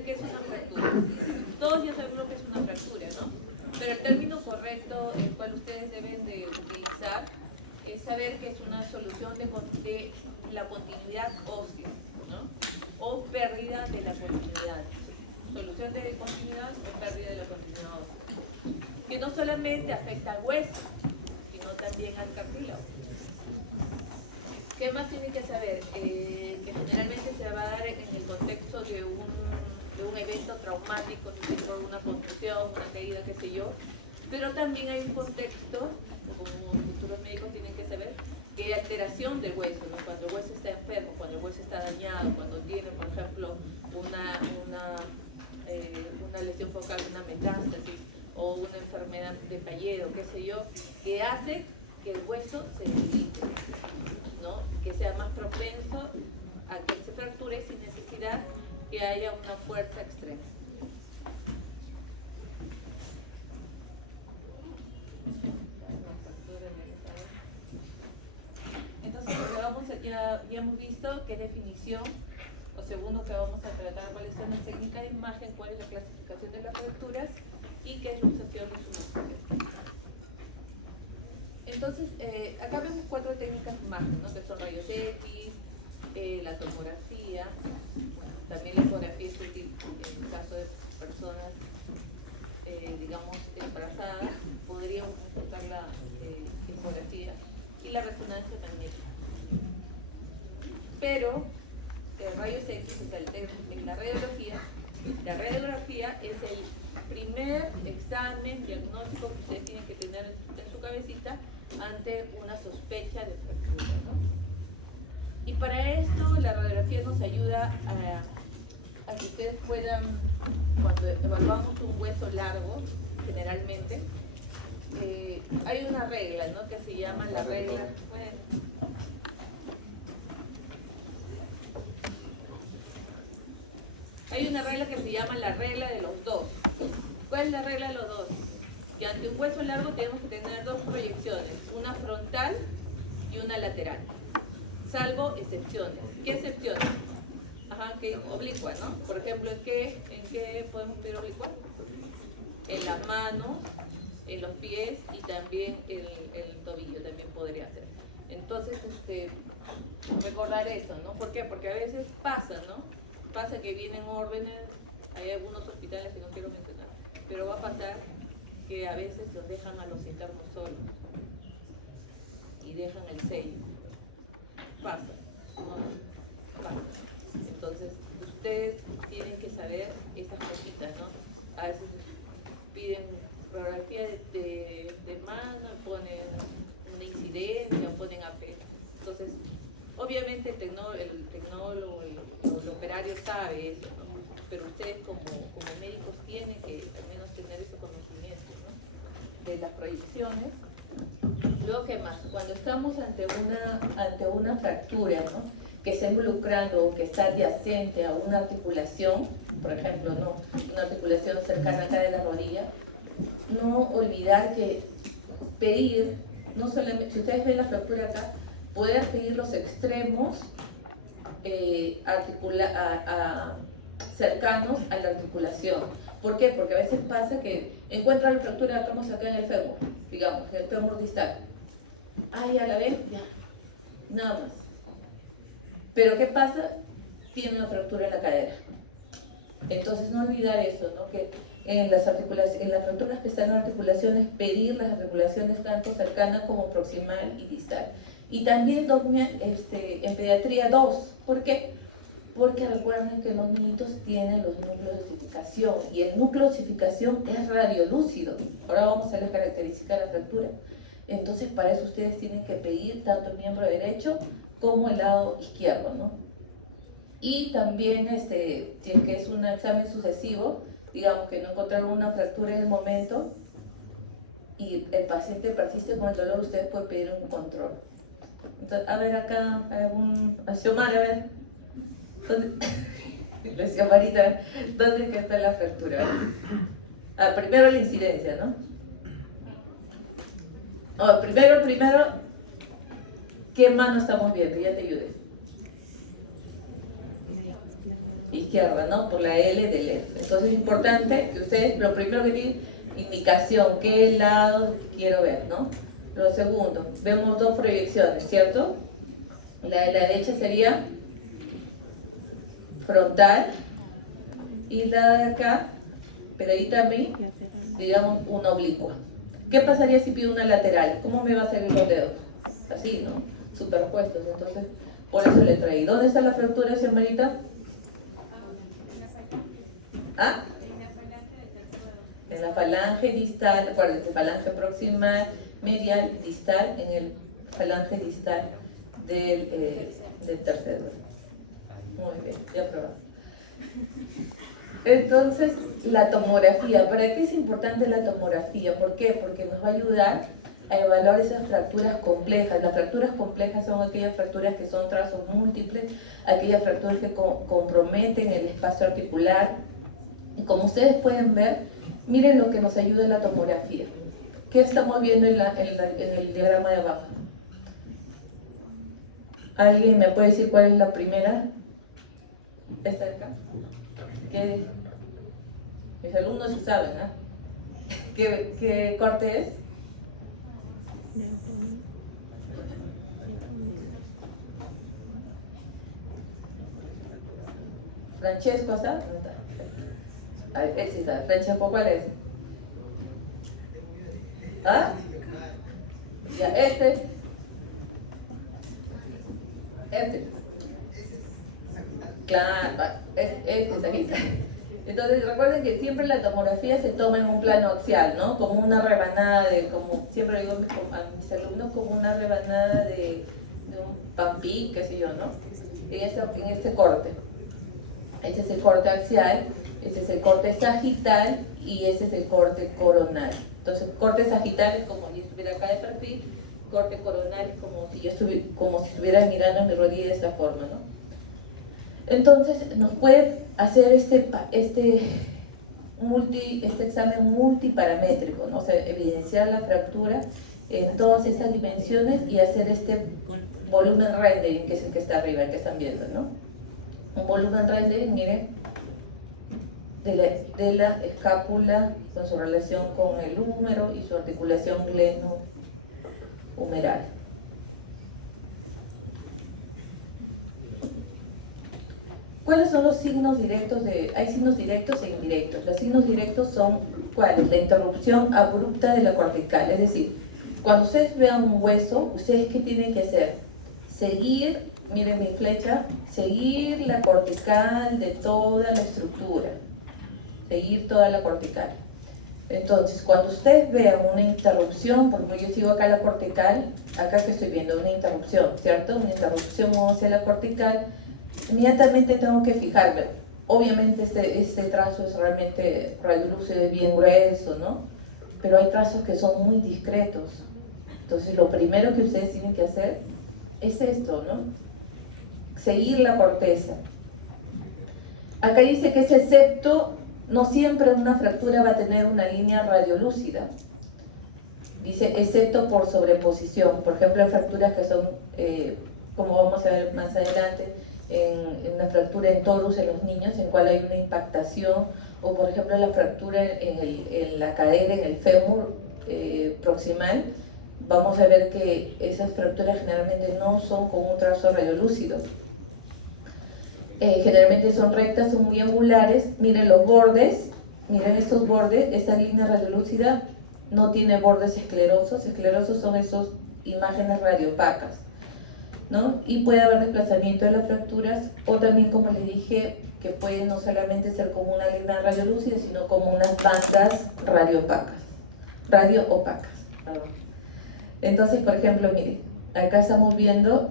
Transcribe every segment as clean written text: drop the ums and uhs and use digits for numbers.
¿Qué es una fractura? Todos ya sabemos lo que es una fractura, ¿no? Pero el término correcto, el cual ustedes deben de utilizar, es saber que es una solución de la continuidad ósea, ¿no? O pérdida de la continuidad. Solución de continuidad o pérdida de la continuidad ósea. Que no solamente afecta al hueso, sino también al cartílago. ¿Qué más tienen que saber? Que generalmente se va a dar en el contexto de un evento traumático, por una contusión, una caída, qué sé yo, pero también hay un contexto, como futuros médicos tienen que saber, que hay alteración del hueso, ¿no? Cuando el hueso está enfermo, cuando el hueso está dañado, cuando tiene, por ejemplo, una lesión focal, una metástasis, o una enfermedad de Payedo, qué sé yo, que hace que el hueso se debilite, ¿no? Que sea más propenso a que se fracture sin necesidad que haya una fuerza extrema. Entonces, ya hemos visto qué definición, o segundo que vamos a tratar cuáles son las técnicas de imagen, cuál es la clasificación de las fracturas y qué es la usación de su material. Entonces, acá vemos 4 técnicas de imagen, ¿no? Que son rayos X, la tomografía, bueno, también la ecografía es útil en el caso de personas, digamos, embarazadas, podríamos usar la ecografía y la resonancia magnética. Pero rayos X, en la radiografía es el primer examen diagnóstico que ustedes tienen que tener en su cabecita ante una sospecha de fractura, ¿no? Y para esto la radiografía nos ayuda a que ustedes puedan, cuando evaluamos un hueso largo, generalmente, hay una regla, ¿no? Que se llama la regla. Bueno, hay una regla que se llama la regla de los dos. ¿Cuál es la regla de los dos? Que ante un hueso largo tenemos que tener 2 proyecciones, una frontal y una lateral, salvo excepciones. ¿Qué excepciones? Ajá, que oblicua, ¿no? Por ejemplo, ¿en qué podemos ver oblicua? En las manos, en los pies y también el tobillo también podría ser. Entonces, recordar eso, ¿no? ¿Por qué? Porque a veces pasa, ¿no? Pasa que vienen órdenes, hay algunos hospitales que no quiero mencionar, pero va a pasar que a veces los dejan a los internos solos y dejan el sello. Pasa, ¿no? Pasa. Entonces, ustedes tienen que saber esas cositas, ¿no? A veces piden radiografía de mano, ponen una incidencia, ponen AP. Entonces, obviamente el tecnólogo, el operario sabe eso, ¿no? Pero ustedes como médicos tienen que al menos tener ese conocimiento, ¿no? De las proyecciones. Luego, ¿qué más? Cuando estamos ante una fractura, ¿no? Que está involucrando o que está adyacente a una articulación, por ejemplo, ¿no? Una articulación cercana acá de la rodilla, no olvidar que pedir, no solamente, si ustedes ven la fractura acá, poder pedir los extremos cercanos a la articulación. ¿Por qué? Porque a veces pasa que encuentran la fractura, estamos acá en el fémur, digamos, en el fémur distal. Ah, ya la ven, ya, nada más. Pero ¿qué pasa? Tiene una fractura en la cadera. Entonces no olvidar eso, ¿no? Que en las fracturas que están en articulaciones, pedir las articulaciones tanto cercanas como proximal y distal. Y también en pediatría 2. ¿Por qué? Porque recuerden que los niñitos tienen los núcleos de osificación y el núcleo de osificación es radiolúcido. Ahora vamos a ver las características de la fractura. Entonces para eso ustedes tienen que pedir tanto el miembro derecho como el lado izquierdo, ¿no? Y también, si es que es un examen sucesivo, digamos que no encontraron una fractura en el momento y el paciente persiste con el dolor, ustedes pueden pedir un control. Entonces, a ver acá, a Xiomara, a ver. La Xiomarita, ¿dónde es que está la fractura? Ah, primero la incidencia, ¿no? Oh, primero, ¿qué mano estamos viendo? Ya te ayudé. izquierda, ¿no? Por la L del F. Entonces es importante que ustedes, lo primero que tienen, indicación, qué lado quiero ver, ¿no? Lo segundo, vemos dos proyecciones, ¿cierto? La de la derecha sería frontal y la de acá, pegadita a mí, digamos una oblicua. ¿Qué pasaría si pido una lateral? ¿Cómo me va a salir los dedos? Así, ¿no? Superpuestos. Entonces, por eso le traí. ¿Dónde está la fractura, Xiombarita? ¿Ah? En la falange distal, acuérdense, falange proximal, medial, distal, en el falange distal del tercer dedo. Muy bien, ya probamos. Entonces, la tomografía. ¿Para qué es importante la tomografía? ¿Por qué? Porque nos va a ayudar a evaluar esas fracturas complejas. Las fracturas complejas son aquellas fracturas que son trazos múltiples, aquellas fracturas que comprometen el espacio articular. Y como ustedes pueden ver, miren lo que nos ayuda en la tomografía. ¿Qué estamos viendo en el diagrama de abajo? ¿Alguien me puede decir cuál es la primera? ¿Esta de acá? ¿Qué? Mis alumnos sí saben, ¿eh? ¿Qué corte es? ¿Francesco está? A ver, él sí está. ¿Francesco cuál es? ¿Ah? Ya, este. Claro, este es aquí. Entonces recuerden que siempre la tomografía se toma en un plano axial, ¿no? Como una rebanada como siempre digo a mis alumnos, como una rebanada de un pampí, qué sé yo, ¿no? En este corte. Este es el corte axial, este es el corte sagital y este es el corte coronal. Entonces, corte sagital es como si estuviera acá de perfil, corte coronal es como si estuviera mirando mi rodilla de esta forma, ¿no? Entonces, nos puede hacer este examen multiparamétrico, ¿no? O sea, evidenciar la fractura en todas estas dimensiones y hacer este volumen rendering, que es el que está arriba, el que están viendo, ¿no? Un volumen rendering, miren, de la escápula con su relación con el húmero y su articulación glenohumeral. ¿Cuáles son los signos directos? Hay signos directos e indirectos. Los signos directos son, ¿cuáles? La interrupción abrupta de la cortical. Es decir, cuando ustedes vean un hueso, ¿ustedes qué tienen que hacer? Seguir, miren mi flecha, seguir la cortical de toda la estructura. Seguir toda la cortical. Entonces, cuando ustedes vean una interrupción, por ejemplo, yo sigo acá la cortical, acá que estoy viendo una interrupción, ¿cierto? Una interrupción hacia la cortical, inmediatamente tengo que fijarme. Obviamente este trazo es realmente radiolúcido, es bien grueso, ¿no? Pero hay trazos que son muy discretos. Entonces, lo primero que ustedes tienen que hacer es esto, ¿no? Seguir la corteza. Acá dice que ese septo, no siempre una fractura va a tener una línea radiolúcida. Dice, excepto por sobreposición. Por ejemplo, hay fracturas que son, como vamos a ver más adelante, en una fractura en torus en los niños, en cual hay una impactación, o por ejemplo la fractura en la cadera, en el fémur proximal. Vamos a ver que esas fracturas generalmente no son con un trazo radiolúcido. Generalmente son rectas, son muy angulares. Miren los bordes, miren estos bordes, esta línea radiolúcida no tiene bordes esclerosos. Esclerosos son esas imágenes radiopacas, ¿no? Y puede haber desplazamiento de las fracturas, o también, como les dije, que puede no solamente ser como una línea radiolúcida, sino como unas bandas radioopacas. Entonces, por ejemplo, miren, acá estamos viendo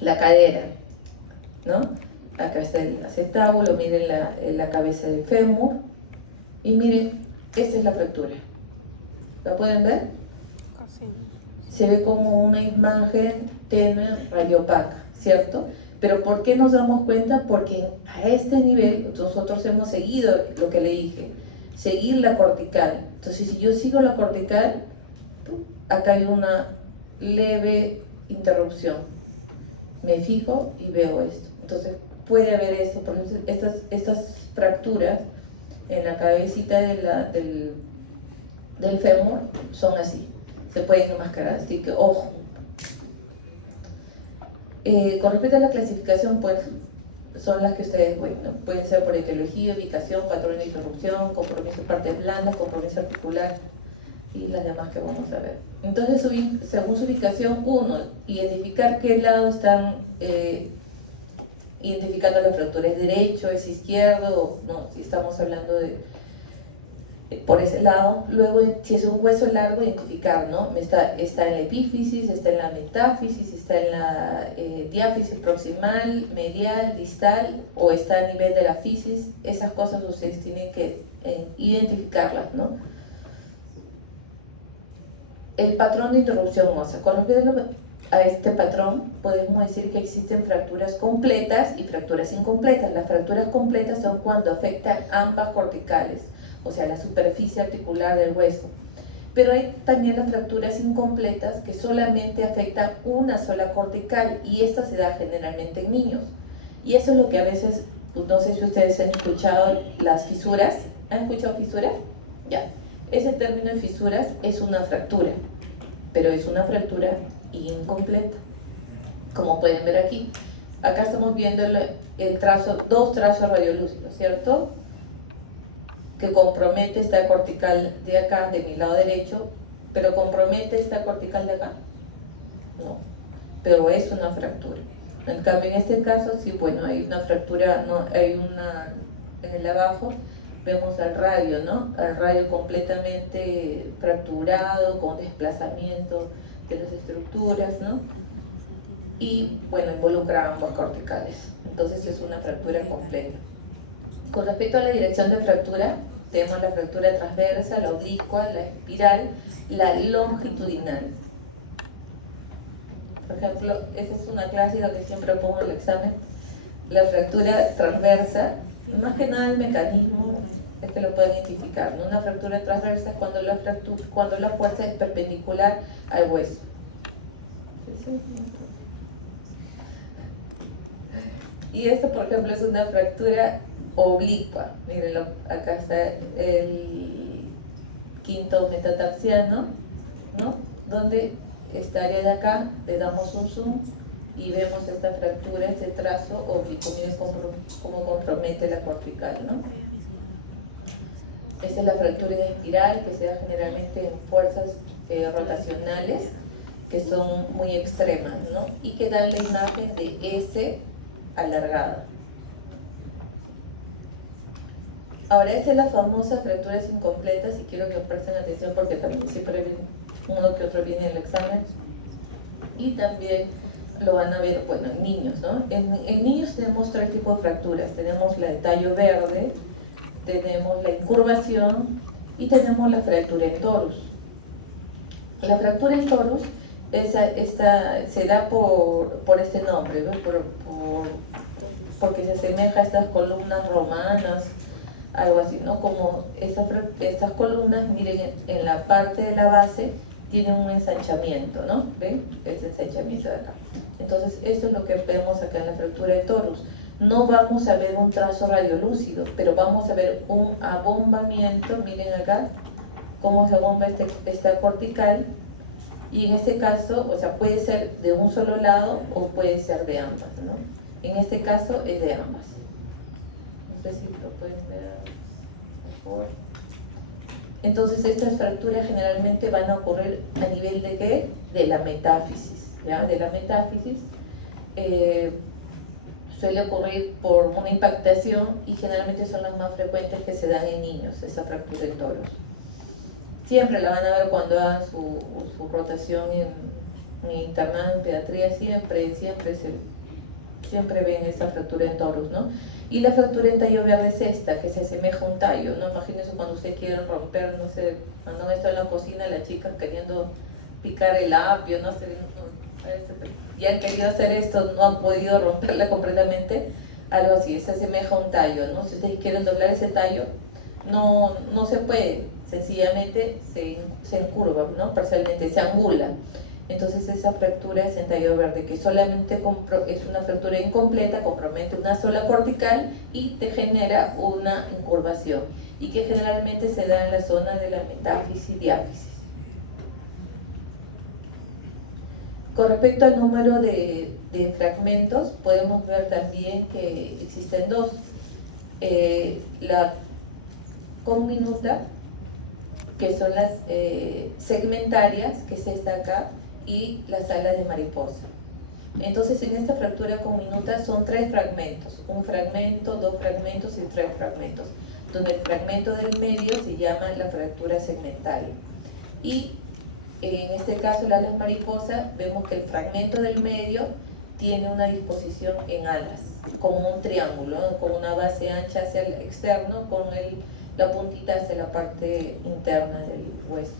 la cadera, ¿no? Acá está el acetábulo, miren la cabeza del fémur, y miren, esta es la fractura. ¿La pueden ver? Se ve como una imagen tenue, radiopaca, ¿cierto? Pero ¿por qué nos damos cuenta? Porque a este nivel nosotros hemos seguido lo que le dije, seguir la cortical. Entonces, si yo sigo la cortical, acá hay una leve interrupción. Me fijo y veo esto. Entonces, puede haber esto, porque estas fracturas en la cabecita del fémur son así, se pueden enmascarar, así que ojo. Con respecto a la clasificación, pues son las que ustedes ven, ¿no? Pueden ser por etiología, ubicación, patrón de interrupción, compromiso de partes blandas, compromiso articular y las demás que vamos a ver. Entonces, según su ubicación, uno, identificar qué lado están identificando la fractura, es derecho, es izquierdo, no, si estamos hablando de por ese lado. Luego, si es un hueso largo, identificar, ¿no? Está en la epífisis, está en la metáfisis, está en la diáfisis proximal, medial, distal, o está a nivel de la fisis. Esas cosas ustedes tienen que identificarlas, ¿no? El patrón de interrupción ósea. Con respecto a este patrón, podemos decir que existen fracturas completas y fracturas incompletas. Las fracturas completas son cuando afectan ambas corticales, o sea, la superficie articular del hueso. Pero hay también las fracturas incompletas que solamente afectan una sola cortical, y esta se da generalmente en niños. Y eso es lo que a veces, no sé si ustedes han escuchado las fisuras. ¿Han escuchado fisuras? Ya. Ese término de fisuras es una fractura, pero es una fractura incompleta. Como pueden ver aquí. Acá estamos viendo el trazo, dos trazos radiolúcidos, ¿cierto? Que compromete esta cortical de acá, de mi lado derecho, pero compromete esta cortical de acá. No, pero es una fractura. En cambio, en este caso, sí, bueno, hay una fractura, no, hay una, en el abajo, vemos al radio, ¿no? Al radio completamente fracturado, con desplazamiento de las estructuras, ¿no? Y, bueno, involucra ambas corticales. Entonces es una fractura completa. Con respecto a la dirección de fractura, tenemos la fractura transversa, la oblicua, la espiral, la longitudinal. Por ejemplo, esa es una clásica que siempre pongo en el examen. La fractura transversa, más que nada el mecanismo es que lo pueden identificar, ¿no? Una fractura transversa es cuando la fuerza es perpendicular al hueso. Y esto, por ejemplo, es una fractura oblicua. Miren, acá está el quinto metatarsiano, ¿no? Donde esta área de acá, le damos un zoom y vemos esta fractura, este trazo oblicuo. Miren cómo compromete la cortical, ¿no? Esta es la fractura en espiral, que se da generalmente en fuerzas rotacionales que son muy extremas, ¿no? Y que dan la imagen de S alargada. Ahora, esta es la famosa fracturas incompletas, y quiero que presten atención porque también siempre uno que otro viene en el examen. Y también lo van a ver, bueno, en niños, ¿no? En niños tenemos tres tipos de fracturas. Tenemos la de tallo verde, tenemos la incurvación y tenemos la fractura en torus. La fractura en torus se da por este nombre, ¿no? Porque se asemeja a estas columnas romanas, algo así, ¿no? Como estas columnas, miren, en la parte de la base tienen un ensanchamiento, ¿no? ¿Ven? Este ensanchamiento de acá. Entonces, esto es lo que vemos acá en la fractura de torus. No vamos a ver un trazo radiolúcido, pero vamos a ver un abombamiento. Miren acá cómo se abomba esta cortical, y en este caso, o sea, puede ser de un solo lado o puede ser de ambas, ¿no? En este caso es de ambas. No sé si lo pueden ver mejor. Entonces, estas fracturas generalmente van a ocurrir a nivel de ¿qué? De la metáfisis, ¿ya? De la metáfisis. Suele ocurrir por una impactación, y generalmente son las más frecuentes que se dan en niños, esa fractura en toros. Siempre la van a ver cuando hagan su rotación en internado en pediatría, siempre ven esa fractura en torus, ¿no? Y la fractura en tallo verde es esta, que se asemeja a un tallo, ¿no? Imagínense cuando ustedes quieren romper, no sé, cuando está en la cocina la chica queriendo picar el apio, no sé, y han querido hacer esto, no han podido romperla completamente, algo así, se asemeja a un tallo, ¿no? Si ustedes quieren doblar ese tallo, no se puede, sencillamente se encurva, ¿no? Parcialmente, se angula. Entonces esa fractura es entallo verde, que solamente es una fractura incompleta, compromete una sola cortical y te genera una incurvación, y que generalmente se da en la zona de la metáfisis y diáfisis. Con respecto al número de fragmentos, podemos ver también que existen dos. La conminuta, que son las segmentarias, que es esta acá, y las alas de mariposa. Entonces en esta fractura conminuta son 3 fragmentos, un fragmento, 2 fragmentos y 3 fragmentos, donde el fragmento del medio se llama la fractura segmentaria. Y en este caso la alas mariposa, vemos que el fragmento del medio tiene una disposición en alas, como un triángulo, ¿no? Con una base ancha hacia el externo, con la puntita hacia la parte interna del hueso.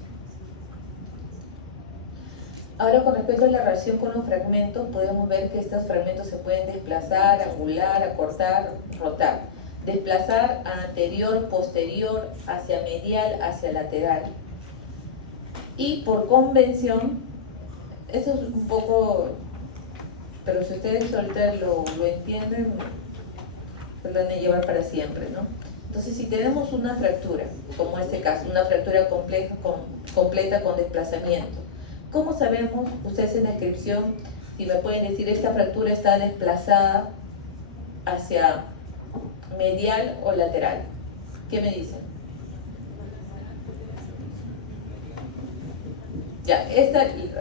Ahora, con respecto a la relación con los fragmentos, podemos ver que estos fragmentos se pueden desplazar, angular, acortar, rotar. Desplazar a anterior, posterior, hacia medial, hacia lateral. Y por convención, eso es un poco, pero si ustedes ahorita lo entienden, pues lo van a llevar para siempre, ¿no? Entonces, si tenemos una fractura, como este caso, una fractura completa con desplazamiento, ¿cómo sabemos, ustedes en la descripción, si me pueden decir esta fractura está desplazada hacia medial o lateral? ¿Qué me dicen? Ya,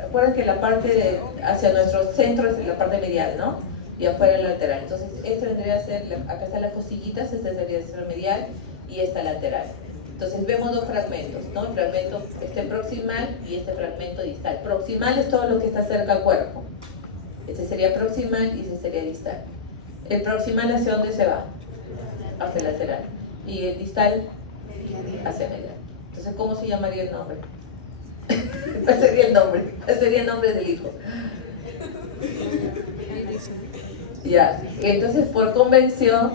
recuerden que la parte hacia nuestro centro es la parte medial, ¿no? Y afuera la lateral. Entonces, esta debería ser, acá están las costillitas, esta debería ser medial y esta lateral. Entonces vemos dos fragmentos, ¿no? El fragmento proximal y este fragmento distal. Proximal es todo lo que está cerca al cuerpo. Este sería proximal y este sería distal. ¿El proximal hacia dónde se va? Hacia el lateral. ¿Y el distal? Hacia medial. Entonces, ¿cómo se llamaría el nombre? ¿Cuál sería el nombre? ¿Cuál sería el nombre del hijo? Ya, entonces por convención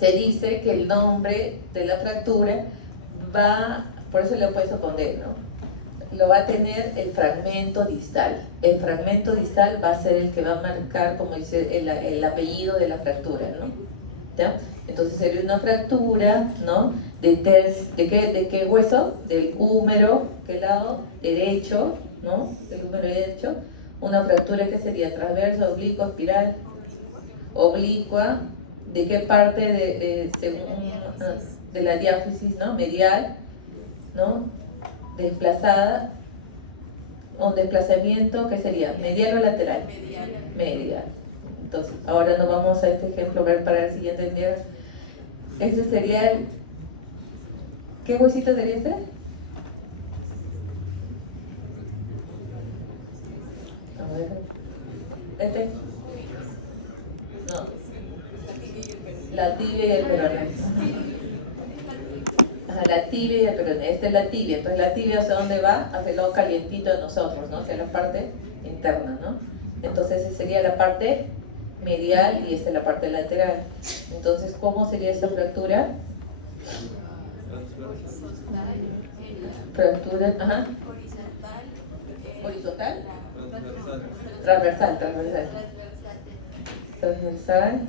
se dice que el nombre de la fractura va, por eso le he puesto con D, ¿no? Lo va a tener el fragmento distal. El fragmento distal va a ser el que va a marcar, como dice, el apellido de la fractura, ¿no? ¿Ya? Entonces sería una fractura, ¿no? ¿De qué hueso? Del húmero, ¿qué lado? Derecho, ¿no? Del húmero derecho. Una fractura que sería transversa, oblicua, espiral, oblicua. ¿De qué parte de la diáfisis, ¿no? Medial, ¿no? Desplazada. Un desplazamiento, ¿qué sería? ¿Medial o lateral? Medial. Medial. Entonces, ahora nos vamos a este ejemplo, ver para el siguiente día. Este sería el... ¿Qué huesito sería este? A ver. ¿Este? No. La tibia y el peroné. La tibia y el peroné. Esta es la tibia. Entonces la tibia hacia dónde va? Hacia el lado calientito de nosotros, ¿no? Hacia la parte interna, ¿no? Entonces esa sería la parte medial y esta es la parte lateral. Entonces, ¿cómo sería esa fractura? Fractura, ajá. Horizontal. Transversal. Transversal,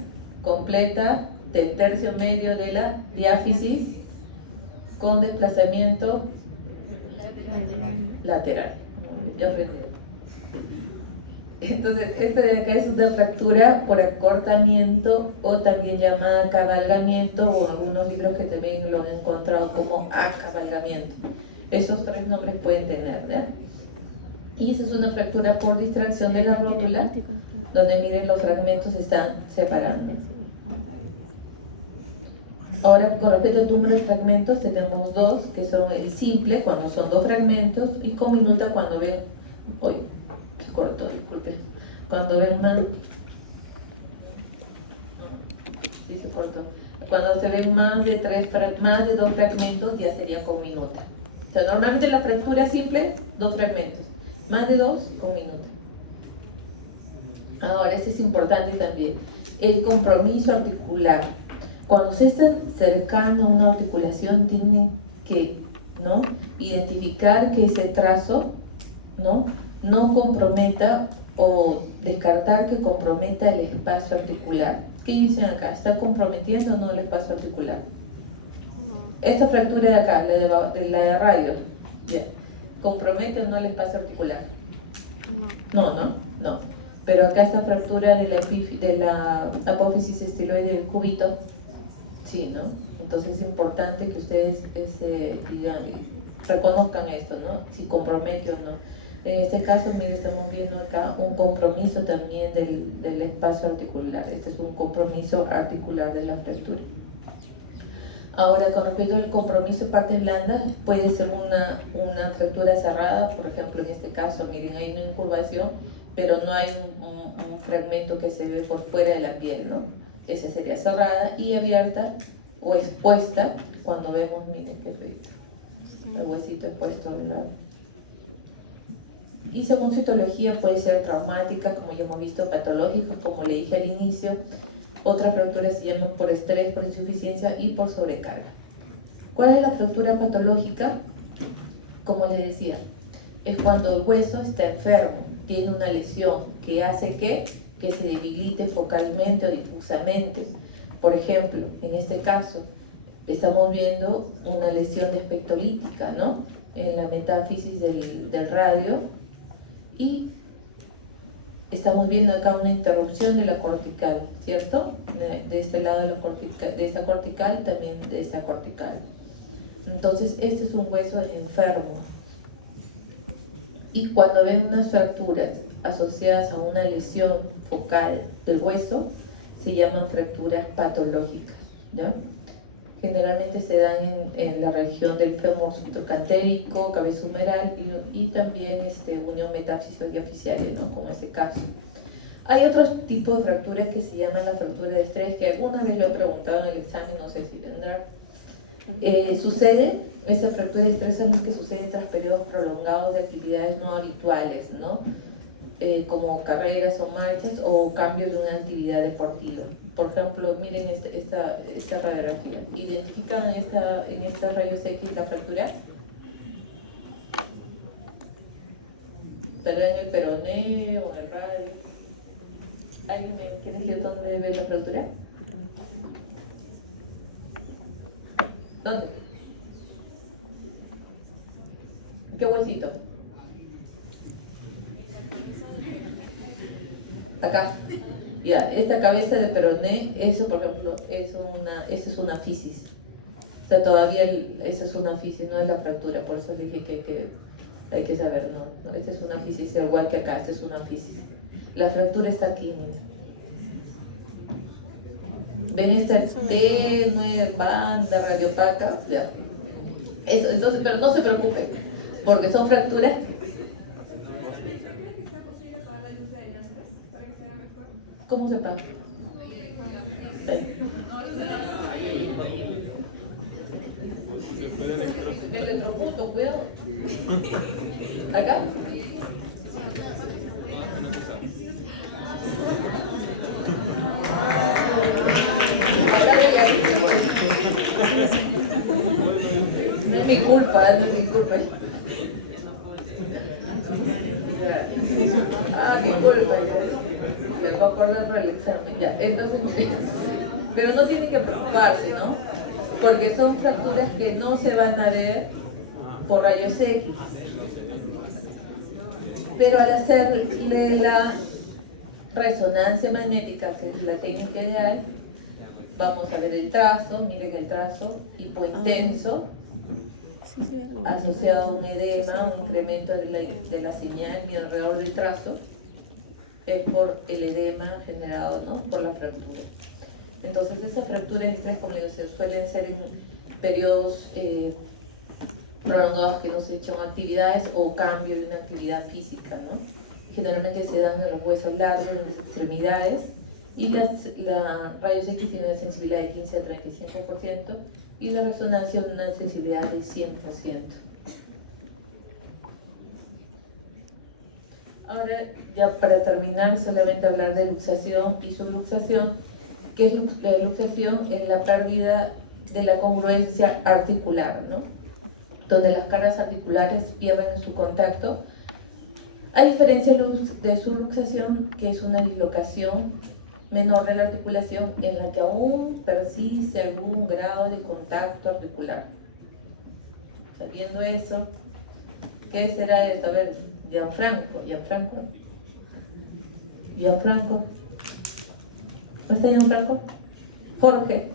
completa del tercio medio de la diáfisis con desplazamiento lateral. Ya aprendí. Entonces, esta de acá es una fractura por acortamiento o también llamada acabalgamiento, o algunos libros que también lo han encontrado como acabalgamiento. Esos 3 nombres pueden tener, ¿verdad? Y esa es una fractura por distracción de la rótula, donde miren los fragmentos se están separando. Ahora, con respecto al número de fragmentos, tenemos 2, que son el simple, cuando son 2 fragmentos, y conminuta cuando ven... Uy, qué corto, disculpen. Cuando ven más... Sí, se cortó. Cuando se ven más de 2 fragmentos, ya sería conminuta. O sea, normalmente la fractura simple, 2 fragmentos. Más de 2, conminuta. Ahora, este es importante también. El compromiso articular. Cuando se está cercano a una articulación, tienen que, ¿no?, identificar que ese trazo, ¿no?, no comprometa o descartar que comprometa el espacio articular. ¿Qué dicen acá? ¿Está comprometiendo o no el espacio articular? Esta fractura de acá, la de radio, ya, ¿compromete o no el espacio articular? No. Pero acá esta fractura de la apófisis estiloide del cúbito, sí, ¿no? Entonces es importante que ustedes reconozcan esto, ¿no? Si compromete o no. En este caso, mire, estamos viendo acá un compromiso también del espacio articular. Este es un compromiso articular de la fractura. Ahora, con respecto al compromiso de partes blandas, puede ser una fractura cerrada, por ejemplo, en este caso, miren, hay una incurvación, pero no hay un fragmento que se ve por fuera de la piel, ¿no? Esa sería cerrada, y abierta o expuesta, cuando vemos, miren qué feito, el huesito expuesto al lado. Y según citología puede ser traumática, como ya hemos visto, patológica, como le dije al inicio. Otras fracturas se llaman por estrés, por insuficiencia y por sobrecarga. ¿Cuál es la fractura patológica? Como les decía, es cuando el hueso está enfermo, tiene una lesión que hace que se debilite focalmente o difusamente. Por ejemplo, en este caso, estamos viendo una lesión despectolítica, ¿no? En la metáfisis del radio, y estamos viendo acá una interrupción de la cortical, ¿cierto? De este lado de la cortical, de esta cortical, también de esta cortical. Entonces, este es un hueso enfermo. Y cuando ven unas fracturas asociadas a una lesión focal del hueso, se llaman fracturas patológicas, ¿ya? Generalmente se dan en la región del fémur subtrocantérico, cabeza humeral y también unión metáfisis y oficial, ¿no? Como este caso. Hay otros tipos de fracturas que se llaman la fractura de estrés, que alguna vez lo he preguntado en el examen, no sé si vendrá. Esa fractura de estrés es lo que sucede tras periodos prolongados de actividades no habituales, ¿no? Como carreras o marchas o cambios de una actividad deportiva. Por ejemplo, miren esta radiografía. ¿Identifican en estos rayos X la fractura? ¿Pero en el peroné o en el radio? ¿Alguien me quiere decir dónde ve la fractura? ¿Dónde? ¿Qué huesito? Acá. Ya, esta cabeza de peroné, eso por ejemplo, esa es una fisis. O sea, todavía esa es una fisis, no es la fractura, por eso dije que hay que saber, no, esta es una fisis, igual que acá, esta es una fisis. La fractura está aquí, miren. ¿Ven esta tenue banda radiopaca? Ya. Eso, entonces, pero no se preocupen, porque son fracturas. ¿Cómo se paga? El electrocuto, cuidado. ¿Acá? No es mi culpa, no es mi culpa. Ah, mi culpa. Me voy a acordar para el examen. Ya, entonces, pero no tienen que preocuparse, ¿no? Porque son fracturas que no se van a ver por rayos X. Pero al hacerle la resonancia magnética, que es la técnica ideal, vamos a ver el trazo, miren el trazo hipointenso, asociado a un edema, un incremento de la señal y alrededor del trazo, es por el edema generado, ¿no? Por la fractura. Entonces esas fracturas de estrés, como les digo, suelen ser en periodos prolongados que no se echan actividades o cambio de una actividad física, ¿no? Generalmente se dan en los huesos largos, en las extremidades, y la rayos X tiene una sensibilidad de 15 a 35% y la resonancia una sensibilidad de 100%. Ahora, ya para terminar, solamente hablar de luxación y subluxación. ¿Qué es la luxación? Es la pérdida de la congruencia articular, ¿no? Donde las caras articulares pierden su contacto A diferencia de subluxación, que es una dislocación menor de la articulación en la que aún persiste algún grado de contacto articular. Sabiendo eso, ¿qué será esto? A ver, Gianfranco. ¿No está Gianfranco? Jorge.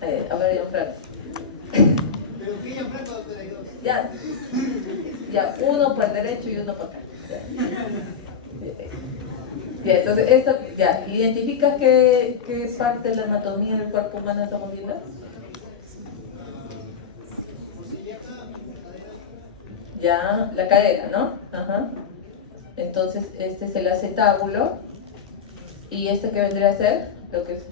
A ver, Gianfranco. ¿Pero qué Gianfranco, doctora? Ya, uno por el derecho y uno por acá. Ya, entonces, esto, ya, ¿identificas qué parte de la anatomía del cuerpo humano estamos viendo? Ya, la cadera, ¿no? Ajá. Entonces, este es el acetábulo. ¿Y este qué vendría a ser? Lo que es.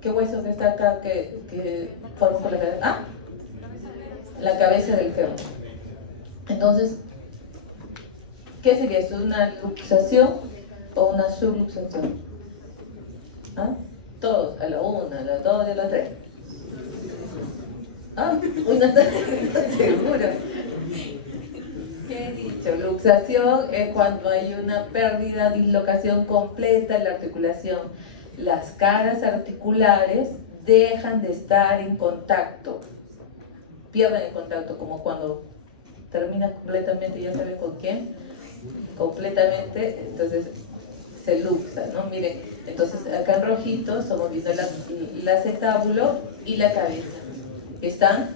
¿Qué hueso que está acá que forma con la cadera? Ah, la cabeza del fémur. Entonces, ¿qué sería esto? ¿Una luxación o una subluxación? ¿Ah? Todos, a la 1, a la 2 y a la 3. Ah, uy, no estoy segura. ¿Qué he dicho? Luxación es cuando hay una pérdida, dislocación completa en la articulación. Las caras articulares dejan de estar en contacto, pierden el contacto, como cuando terminas completamente, ya sabes con quién, completamente, entonces se luxa, ¿no? Miren, entonces acá en rojito estamos viendo el acetábulo y la cabeza, que están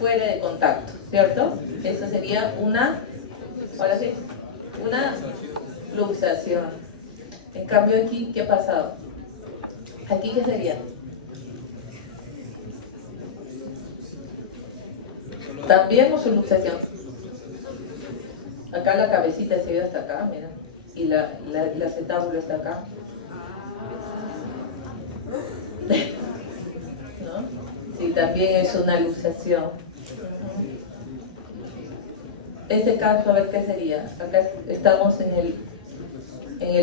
fuera de contacto, ¿cierto? Eso sería ahora sí, una luxación. En cambio aquí, ¿qué ha pasado? ¿Aquí qué sería? También o subluxación. Acá la cabecita se ve hasta acá, mira. Y el acetábulo está acá. ¿No? Sí, también es una luxación. Este caso, a ver qué sería. Acá estamos en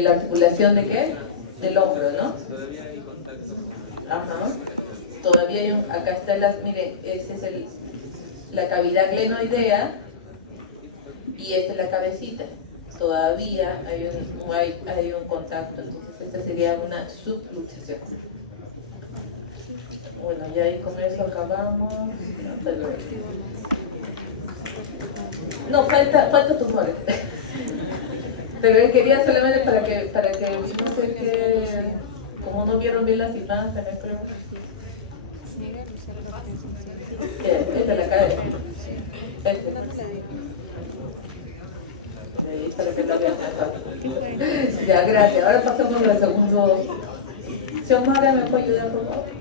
la articulación de qué? Del hombro, ¿no? Todavía hay contacto. Ajá. Todavía hay acá está miren, ese es la cavidad glenoidea y esta es la cabecita. Todavía hay un contacto, entonces esta sería una subluxación. Bueno, ya ahí con eso acabamos. No, falta tumores. Pero él quería solamente para que no sé qué, como no vieron bien las imágenes, creo. Esta es la cadera. Para que la vean mejor. Ya, gracias. Ahora pasamos al segundo. Xiomara, ¿me puede ayudar, por favor?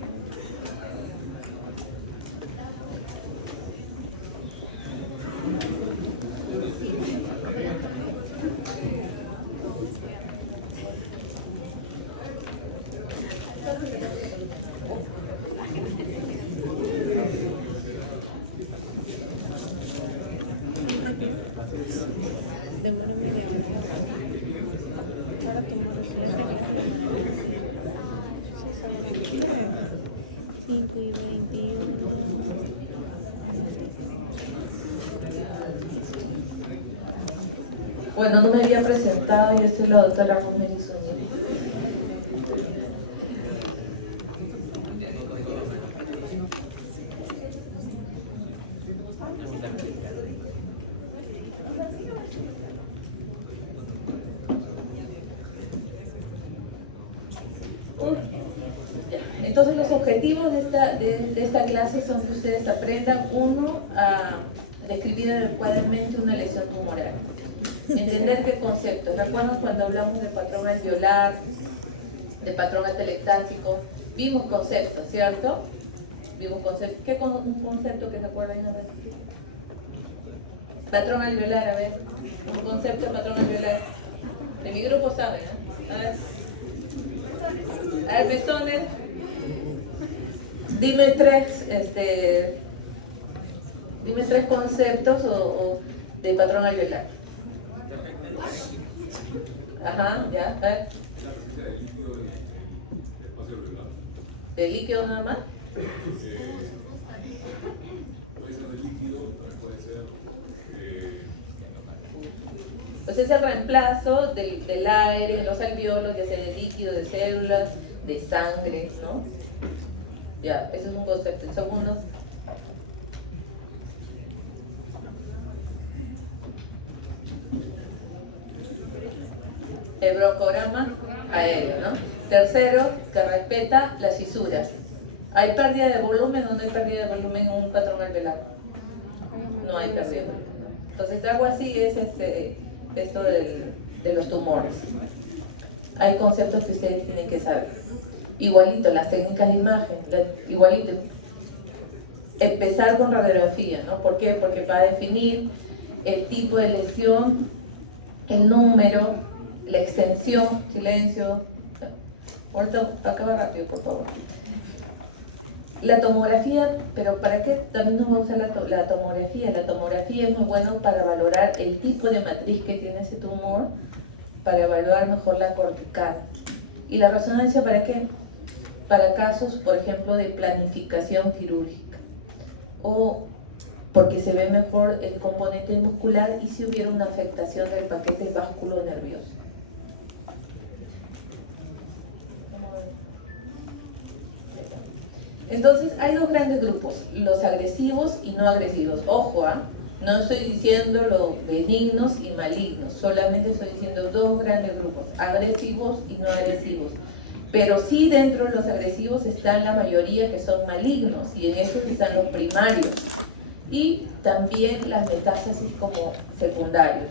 Bueno, no me había presentado, yo soy la doctora Romero Zúñiga. Entonces los objetivos de esta clase son que ustedes aprendan, uno, a describir adecuadamente una lesión tumoral. Entender qué conceptos. ¿Recuerdan cuando hablamos de patrón alveolar, de patrón atelectásico? Vimos conceptos, ¿cierto? Vimos conceptos. ¿Qué un concepto que se acuerdan? A ver. Patrón alveolar, a ver. Un concepto de patrón alveolar. De mi grupo saben, ¿eh? A ver, Besones. Dime tres conceptos de patrón alveolar. Ajá, ya, a ver. ¿De líquido nada más? puede ser de líquido, también puede ser... Pues es el reemplazo del aire, los alveolos, ya sea de líquido, de células, de sangre, ¿no? Ya, ese es un concepto. El segundo. El broncograma aéreo, ¿no? Tercero, que respeta las fisuras. ¿Hay pérdida de volumen o no hay pérdida de volumen en un patrón alveolar? No hay pérdida de volumen, ¿no? Entonces, algo así es esto de los tumores. Hay conceptos que ustedes tienen que saber. Igualito, las técnicas de imagen, igualito. Empezar con radiografía, ¿no? ¿Por qué? Porque va a definir el tipo de lesión, el número, la extensión, silencio. Ahorita acaba rápido, por favor. La tomografía, pero ¿para qué también nos va a usar la tomografía? La tomografía es muy bueno para valorar el tipo de matriz que tiene ese tumor, para evaluar mejor la cortical. ¿Y la resonancia para qué? Para casos, por ejemplo, de planificación quirúrgica, o porque se ve mejor el componente muscular y si hubiera una afectación del paquete vasculonervioso. Entonces, hay dos grandes grupos, los agresivos y no agresivos. Ojo, no estoy diciendo los benignos y malignos, solamente estoy diciendo dos grandes grupos, agresivos y no agresivos. Pero sí dentro de los agresivos están la mayoría que son malignos y en esos están los primarios. Y también las metástasis como secundarios.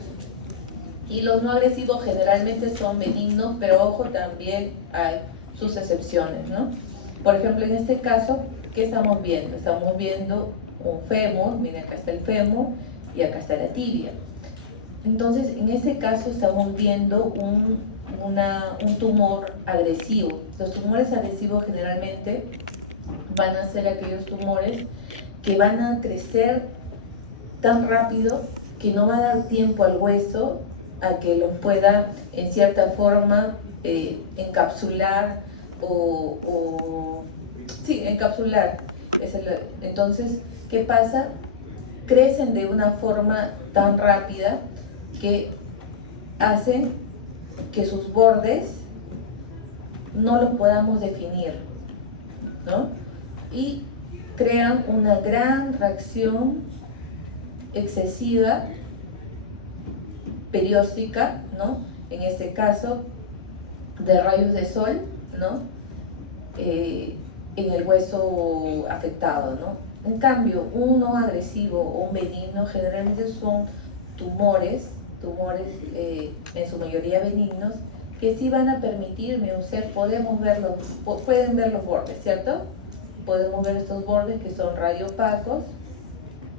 Y los no agresivos generalmente son benignos, pero ojo, también hay sus excepciones, ¿no? Por ejemplo, en este caso, ¿qué estamos viendo? Estamos viendo un fémur, miren, acá está el fémur y acá está la tibia. Entonces, en este caso estamos viendo un tumor agresivo. Los tumores agresivos generalmente van a ser aquellos tumores que van a crecer tan rápido que no va a dar tiempo al hueso a que los pueda en cierta forma encapsular encapsular. Entonces, ¿qué pasa? Crecen de una forma tan rápida que hacen que sus bordes no los podamos definir, ¿no? Y crean una gran reacción excesiva perióstica, ¿no? En este caso, de rayos de sol, ¿no? En el hueso afectado, ¿no? En cambio, un no agresivo o un benigno generalmente son tumores en su mayoría benignos, que sí van a permitirme, o sea, pueden ver los bordes, ¿cierto? Podemos ver estos bordes que son radiopacos,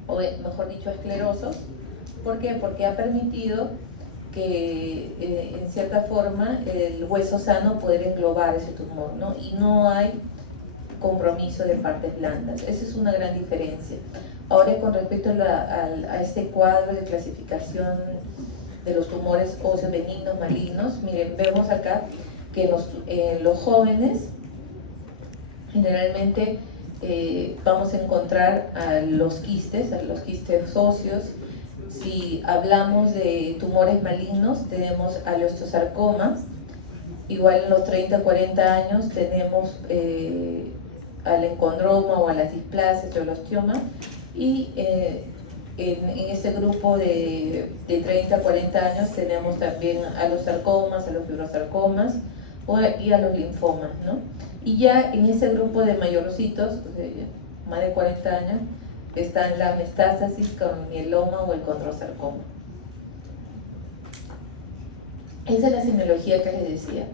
o mejor dicho, esclerosos. ¿Por qué? Porque ha permitido que en cierta forma el hueso sano poder englobar ese tumor, ¿no? Y no hay compromiso de partes blandas. Esa es una gran diferencia. Ahora, con respecto a este cuadro de clasificación de los tumores óseos benignos, malignos, miren, vemos acá que los jóvenes generalmente vamos a encontrar a los quistes óseos. Si hablamos de tumores malignos, tenemos al osteosarcoma. Igual en los 30, 40 años tenemos al encondroma o a las displasias o al osteoma. Y en este grupo de 30, 40 años tenemos también a los sarcomas, a los fibrosarcomas y a los linfomas, ¿no? Y ya en ese grupo de mayorcitos, más de 40 años, están la metástasis con mieloma o el condrosarcoma. Esa es la semiología que les decía.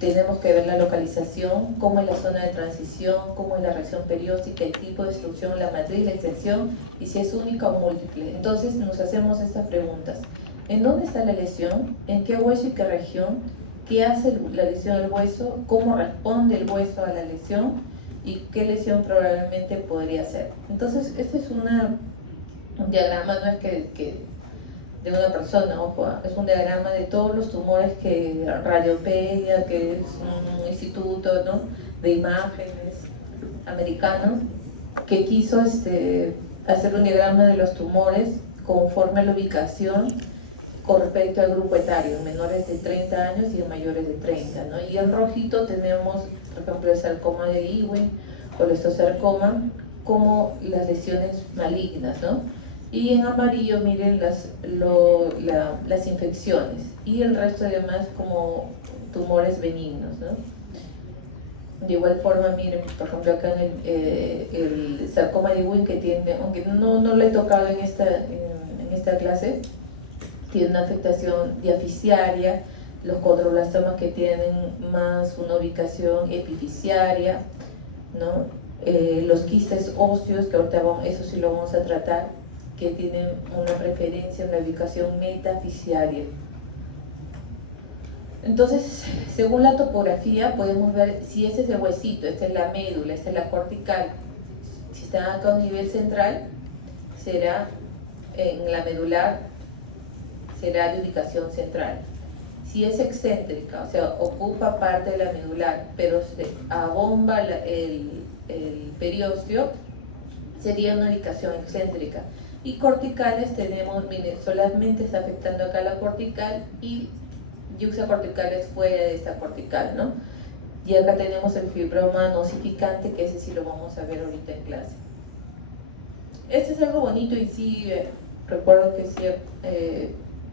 Tenemos que ver la localización, cómo es la zona de transición, cómo es la reacción perióstica, el tipo de destrucción, la matriz, la extensión y si es única o múltiple. Entonces nos hacemos estas preguntas. ¿En dónde está la lesión? ¿En qué hueso y qué región? ¿Qué hace la lesión del hueso? ¿Cómo responde el hueso a la lesión? ¿Y qué lesión probablemente podría ser? Entonces, este es un diagrama, no es que de una persona, ojo, es un diagrama de todos los tumores que Radiopedia, que es un instituto, ¿no?, de imágenes americanos, que quiso hacer un diagrama de los tumores conforme a la ubicación con respecto al grupo etario, en menores de 30 años y en mayores de 30, ¿no? Y en rojito tenemos, por ejemplo, el sarcoma de Ewing o el osteosarcoma, como las lesiones malignas, ¿no? Y en amarillo miren las infecciones, y el resto además como tumores benignos, ¿no? De igual forma, miren, por ejemplo, acá en el sarcoma de Ewing, que tiene, aunque no lo he tocado en esta clase, tiene una afectación diafisiaria, los condroblastomas que tienen más una ubicación epifisiaria, ¿no? Los quistes óseos, que ahorita eso sí lo vamos a tratar, que tienen una preferencia en la ubicación metafisiaria. Entonces, según la topografía, podemos ver si este es el huesito, esta es la médula, esta es la cortical. Si están acá a un nivel central, será en la medular, será de ubicación central. Si es excéntrica, o sea, ocupa parte de la medular, pero se abomba el periósteo, sería una ubicación excéntrica. Y corticales tenemos, miren, solamente está afectando acá la cortical y yuxtacorticales fuera de esta cortical, ¿no? Y acá tenemos el fibroma nosificante, que ese sí lo vamos a ver ahorita en clase. Este es algo bonito y sí, recuerdo que sí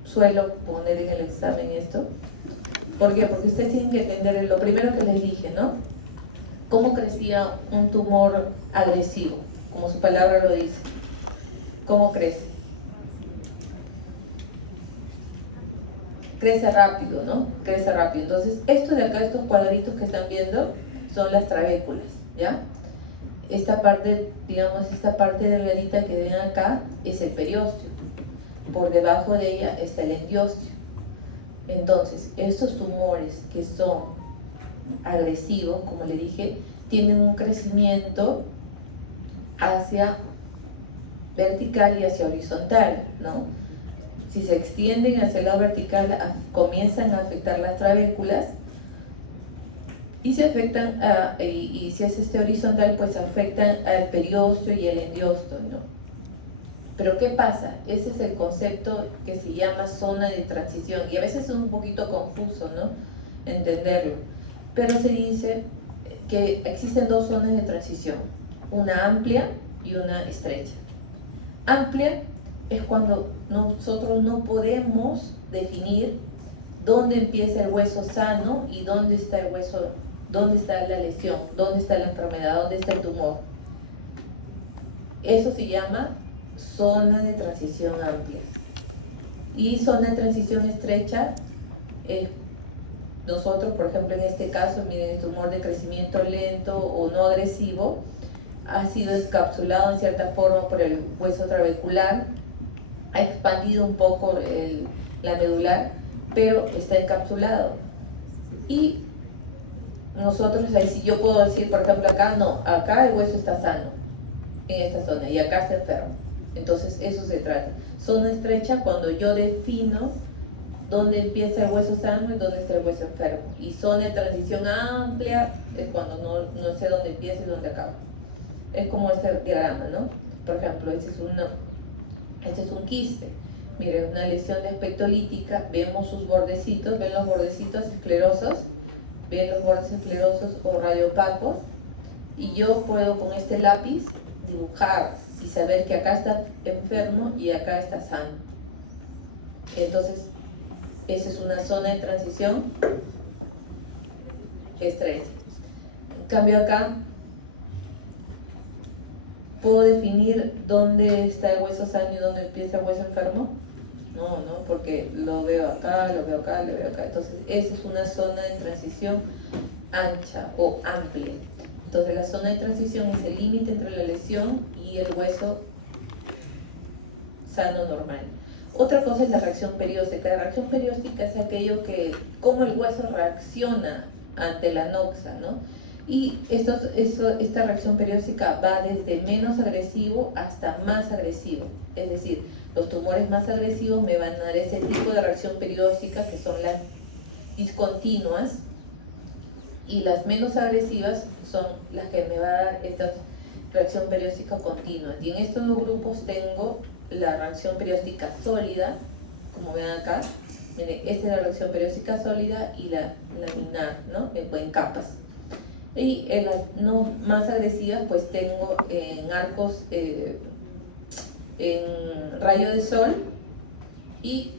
suelo poner en el examen esto. ¿Por qué? Porque ustedes tienen que entender lo primero que les dije, ¿no? Cómo crecía un tumor agresivo, como su palabra lo dice. ¿Cómo crece? Crece rápido, ¿no? Crece rápido. Entonces, esto de acá, estos cuadritos que están viendo, son las trabéculas, ¿ya? Esta parte, digamos, esta parte delgadita que ven acá es el periósteo. Por debajo de ella está el endiostio. Entonces, estos tumores que son agresivos, como le dije, tienen un crecimiento hacia vertical y hacia horizontal, ¿no? Si se extienden hacia el lado vertical, comienzan a afectar las trabéculas, y si afectan y si es horizontal, pues afectan al periósteo y el endiostio, ¿no? Pero ¿qué pasa? Ese es el concepto que se llama zona de transición, y a veces es un poquito confuso, ¿no?, entenderlo, pero se dice que existen dos zonas de transición, una amplia y una estrecha. Amplia es cuando nosotros no podemos definir dónde empieza el hueso sano y dónde está el hueso, dónde está la lesión, dónde está la enfermedad, dónde está el tumor. Eso se llama zona de transición amplia. Y zona de transición estrecha, nosotros, por ejemplo, en este caso, miren, el tumor de crecimiento lento o no agresivo ha sido encapsulado en cierta forma por el hueso trabecular, ha expandido un poco la medular, pero está encapsulado. Y nosotros, ahí sí yo puedo decir, por ejemplo, acá no, acá el hueso está sano, en esta zona, y acá está enfermo. Entonces, eso se trata. Zona estrecha cuando yo defino dónde empieza el hueso sano y dónde está el hueso enfermo. Y zona de transición amplia es cuando no sé dónde empieza y dónde acaba. Es como este diagrama, ¿no? Por ejemplo, este es un quiste. Miren, una lesión de aspecto lítica, vemos sus bordecitos, ven los bordecitos esclerosos, ven los bordes esclerosos o radiopacos, y yo puedo con este lápiz dibujar y saber que acá está enfermo y acá está sano. Entonces, esa es una zona de transición estrecha. En cambio acá, ¿puedo definir dónde está el hueso sano y dónde empieza el hueso enfermo? No, porque lo veo acá, lo veo acá, lo veo acá. Entonces, esa es una zona de transición ancha o amplia. Entonces, la zona de transición es el límite entre la lesión y el hueso sano normal. Otra cosa es la reacción perióstica. La reacción perióstica es aquello que, cómo el hueso reacciona ante la noxa, ¿no? Y esta reacción perióstica va desde menos agresivo hasta más agresivo. Es decir, los tumores más agresivos me van a dar ese tipo de reacción perióstica, que son las discontinuas, y las menos agresivas son las que me van a dar reacción perióstica continua. Y en estos dos grupos tengo la reacción perióstica sólida, como ven acá. Miren, esta es la reacción perióstica sólida y la laminar, ¿no? En capas. Y en las no más agresivas, pues tengo en arcos, en rayo de sol y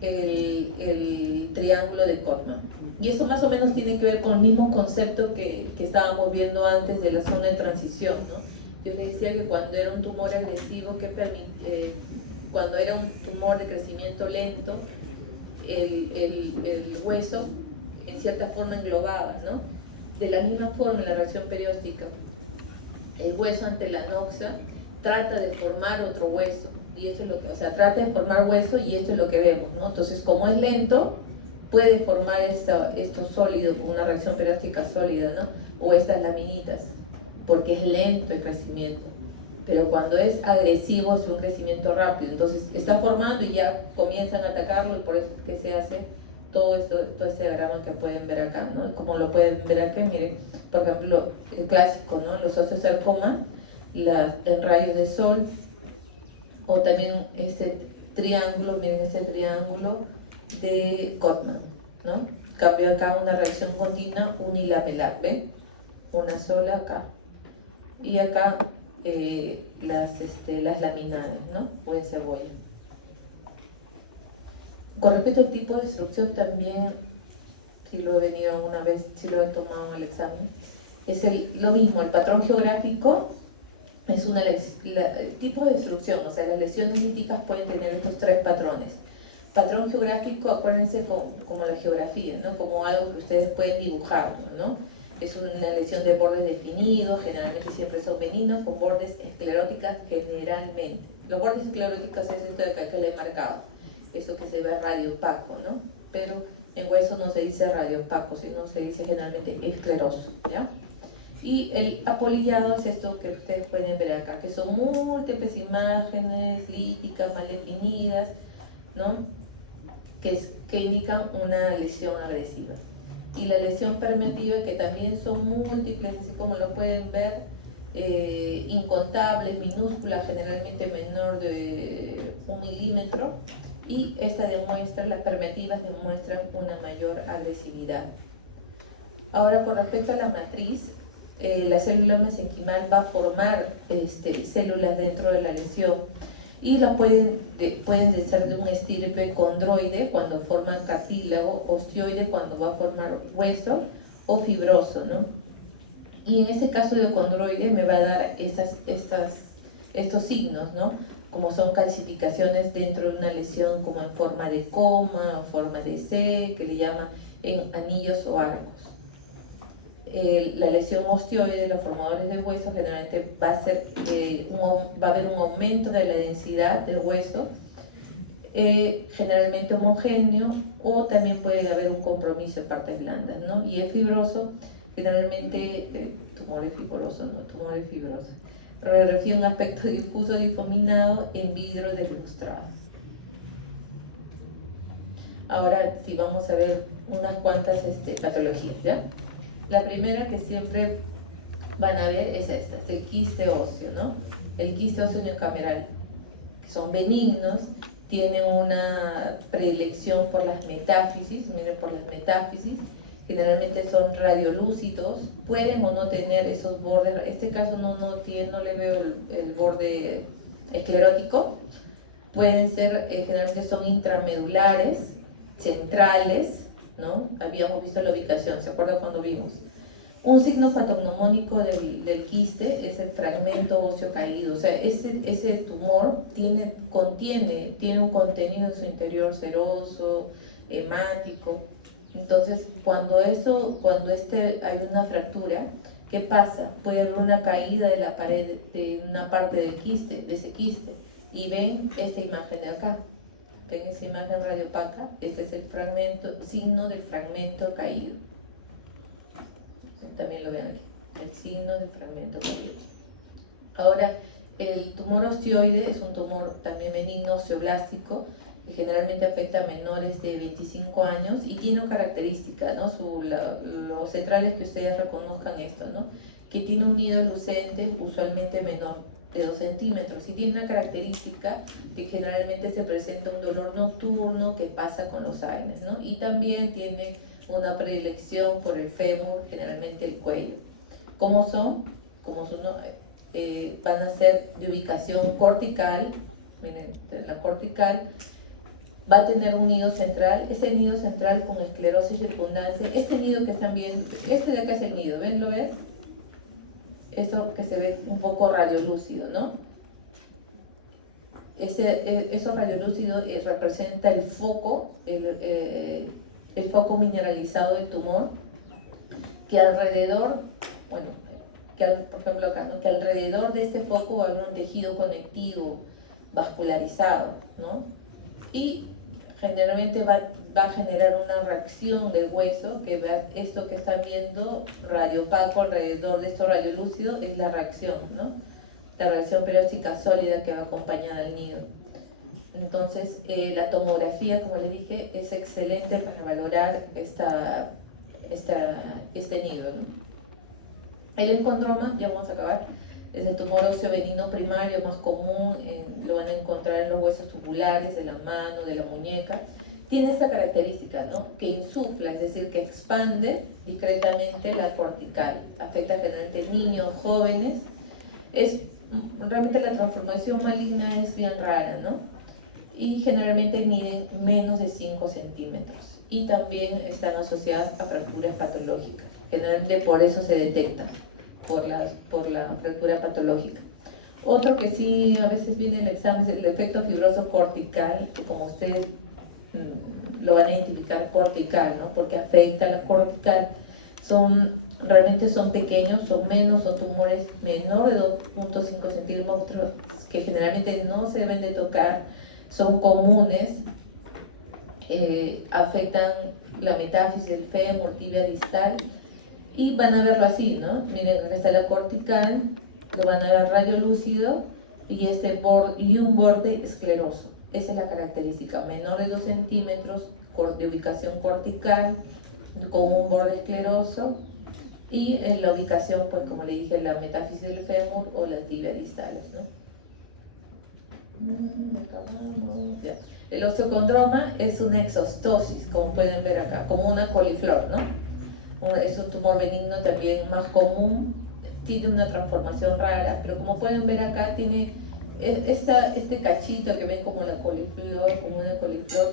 el triángulo de Kortmann. Y eso más o menos tiene que ver con el mismo concepto que estábamos viendo antes de la zona de transición, ¿no? Yo les decía que cuando era un tumor agresivo, cuando era un tumor de crecimiento lento, el hueso en cierta forma englobaba, ¿no? De la misma forma, en la reacción perióstica, el hueso ante la anoxia trata de formar otro hueso, y eso es lo que, o sea, trata de formar hueso, y esto es lo que vemos, ¿no? Entonces, como es lento, puede formar esto sólido, una reacción perióstica sólida, ¿no? O estas laminitas, porque es lento el crecimiento. Pero cuando es agresivo es un crecimiento rápido, entonces está formando y ya comienzan a atacarlo, y por eso es que se hace todo este diagrama que pueden ver acá, ¿no? Como lo pueden ver aquí, miren, por ejemplo, el clásico, ¿no? Los osteosarcomas, en rayos de sol, o también este triángulo, miren este triángulo de Kortmann, ¿no? Cambio acá una reacción continua unilamelar, ¿ven? Una sola acá. Y acá las laminares, ¿no? O en cebolla. Con respecto al tipo de destrucción también, si lo he venido alguna vez, si lo he tomado en el examen, es lo mismo, el patrón geográfico es tipo de destrucción, o sea, las lesiones líticas pueden tener estos tres patrones. Patrón geográfico, acuérdense como la geografía, ¿no? Como algo que ustedes pueden dibujar, ¿no? Es una lesión de bordes definidos, generalmente siempre son benignos, con bordes escleróticas generalmente. Los bordes escleróticos es esto de acá que le he marcado, eso que se ve radiopaco, ¿no? Pero en hueso no se dice radiopaco, sino se dice generalmente escleroso, ¿ya? Y el apolillado es esto que ustedes pueden ver acá, que son múltiples imágenes líticas mal definidas, ¿no? Que indican una lesión agresiva. Y la lesión permeativa, que también son múltiples, así como lo pueden ver, incontables, minúsculas, generalmente menor de 1 milímetro, y las permeativas demuestran una mayor agresividad. Ahora, con respecto a la matriz, la célula mesenquimal va a formar células dentro de la lesión, y las pueden ser de un estirpe condroide cuando forman cartílago, osteoide cuando va a formar hueso, o fibroso, ¿no? Y en este caso de condroide me va a dar estos signos, ¿no? Como son calcificaciones dentro de una lesión, como en forma de coma o forma de C, que le llaman en anillos o arcos. La lesión osteoide de los formadores de hueso generalmente va a haber un aumento de la densidad del hueso, generalmente homogéneo, o también puede haber un compromiso en partes blandas, ¿no? Y el fibroso, generalmente tumores fibrosos, ¿no? Tumores fibrosos. Refiere a un aspecto difuso difuminado en vidrio deslustrado. Ahora sí vamos a ver unas cuantas patologías, ¿ya? La primera que siempre van a ver es esta, es el quiste óseo, ¿no? El quiste óseo unicameral, que son benignos, tienen una predilección por las metáfisis, miren, por las metáfisis, generalmente son radiolúcidos, pueden o no tener esos bordes, en este caso no le veo el borde esclerótico, pueden ser, generalmente son intramedulares, centrales, ¿no? Habíamos visto la ubicación, ¿se acuerdan cuando vimos? Un signo patognomónico del quiste es el fragmento óseo caído, o sea, ese tumor tiene un contenido en su interior seroso, hemático. Entonces, cuando hay una fractura, ¿qué pasa? Puede haber una caída de la pared de una parte del quiste, de ese quiste, y ven esta imagen de acá. Ven esa imagen radiopaca, este es el signo del fragmento caído. También lo ven aquí, el signo del fragmento caído. Ahora, el tumor osteoide es un tumor también benigno osteoblástico, que generalmente afecta a menores de 25 años y tiene una característica, ¿no? los centrales que ustedes reconozcan esto, ¿no? Que tiene un nido lucente usualmente menor de 2 centímetros y tiene una característica que generalmente se presenta un dolor nocturno que pasa con los ANs, ¿no? Y también tiene una predilección por el fémur, generalmente el cuello. ¿Cómo son? Van a ser de ubicación cortical, miren, la cortical va a tener un nido central, ese nido central con esclerosis circundante, este nido que están viendo, este de acá es el nido, ¿ven? ¿Lo ven? Esto que se ve un poco radiolúcido, ¿no? Eso radiolúcido representa el foco mineralizado del tumor, que alrededor, bueno, por ejemplo acá, ¿no? Que alrededor de este foco va a haber un tejido conectivo vascularizado, ¿no? Y generalmente va a generar una reacción del hueso, esto que están viendo radiopaco alrededor de esto radiolúcido es la reacción, ¿no? La reacción perióstica sólida que va acompañada al nido. Entonces, la tomografía, como les dije, es excelente para valorar este nido, ¿no? El encondroma, ya vamos a acabar, es el tumor óseo benigno primario más común, lo van a encontrar en los huesos tubulares de la mano, de la muñeca. Tiene esta característica, ¿no? Que insufla, es decir, que expande discretamente la cortical. Afecta generalmente niños, jóvenes. Realmente la transformación maligna es bien rara, ¿no? Y generalmente miden menos de 5 centímetros. Y también están asociadas a fracturas patológicas. Generalmente por eso se detectan, por la fractura patológica. Otro que sí a veces viene en el examen es el efecto fibroso cortical, que como ustedes lo van a identificar cortical, ¿no? Porque afecta a la cortical. Realmente son pequeños, son tumores menores de 2.5 centímetros, que generalmente no se deben de tocar, son comunes, afectan la metáfisis del fémur, tibia distal, y van a verlo así, ¿no? Miren, acá está la cortical, lo van a ver radiolúcido y un borde escleroso. Esa es la característica, menor de 2 centímetros, de ubicación cortical, con un borde escleroso, y en la ubicación, pues como le dije, la metáfisis del fémur o las tibias distales, ¿no? Ya. El osteocondroma es una exostosis, como pueden ver acá, como una coliflor, ¿no? Es un tumor benigno también más común, tiene una transformación rara, pero como pueden ver acá tiene este cachito que ven como una coliflor,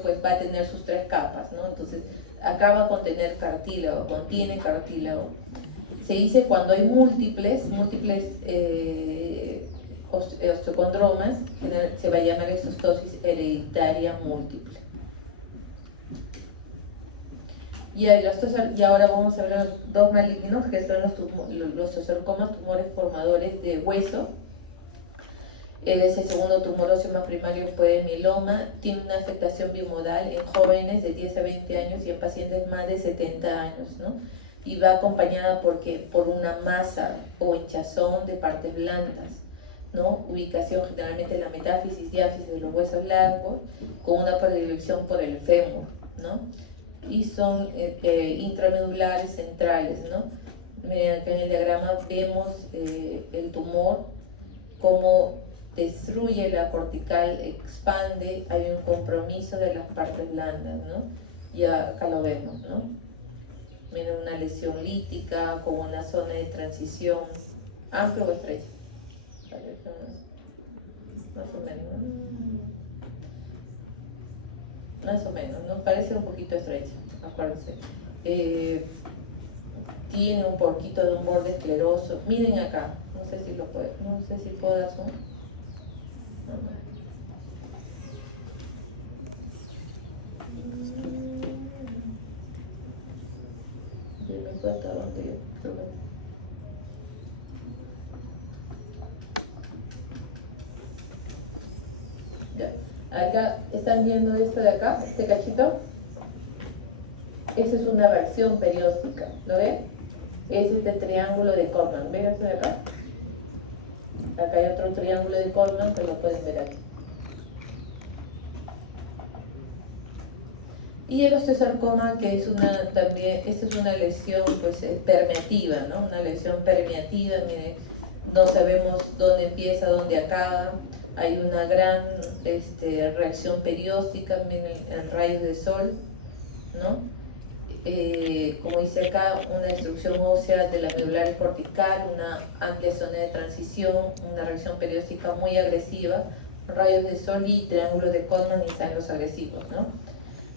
pues va a tener sus 3 capas, ¿no? Entonces acá va a contener cartílago, contiene cartílago. Se dice cuando hay múltiples osteocondromas, se va a llamar exostosis hereditaria múltiple. Y ahora vamos a ver los 2 malignos, que son los osteosarcomas, tumores formadores de hueso. Es el segundo tumor óseo más primario después del mieloma. Tiene una afectación bimodal en jóvenes de 10 a 20 años y en pacientes más de 70 años, ¿no? Y va acompañada por una masa o hinchazón de partes blandas, ¿no? Ubicación generalmente en la metáfisis, diáfisis de los huesos largos, con una predilección por el fémur, ¿no? Y son intramedulares centrales, ¿no? Acá en el diagrama vemos el tumor, cómo destruye la cortical, expande, hay un compromiso de las partes blandas, ¿no? Y acá lo vemos, ¿no? Miren, una lesión lítica con una zona de transición amplia o estrecha. Más o menos. Más o menos, ¿no? Parece un poquito estrecha, acuérdense. Tiene un poquito de un borde escleroso. Miren acá, no sé si puedo dar zoom. Me cuenta dónde yo creo que... Ya. Acá, ¿están viendo esto de acá? Este cachito. Esa es una reacción perióstica, ¿lo ven? Es este triángulo de Coleman. ¿Ven esto de acá? Acá hay otro triángulo de Coleman que lo pueden ver aquí. Y el osteosarcoma, que es también, esta es una lesión pues permeativa, ¿no? Una lesión permeativa, miren, no sabemos dónde empieza, dónde acaba, hay una gran reacción perióstica, miren, en rayos de sol, ¿no? Como dice acá, una destrucción ósea de la medular cortical, una amplia zona de transición, una reacción perióstica muy agresiva, rayos de sol y triángulos de Codman y sangros agresivos, ¿no?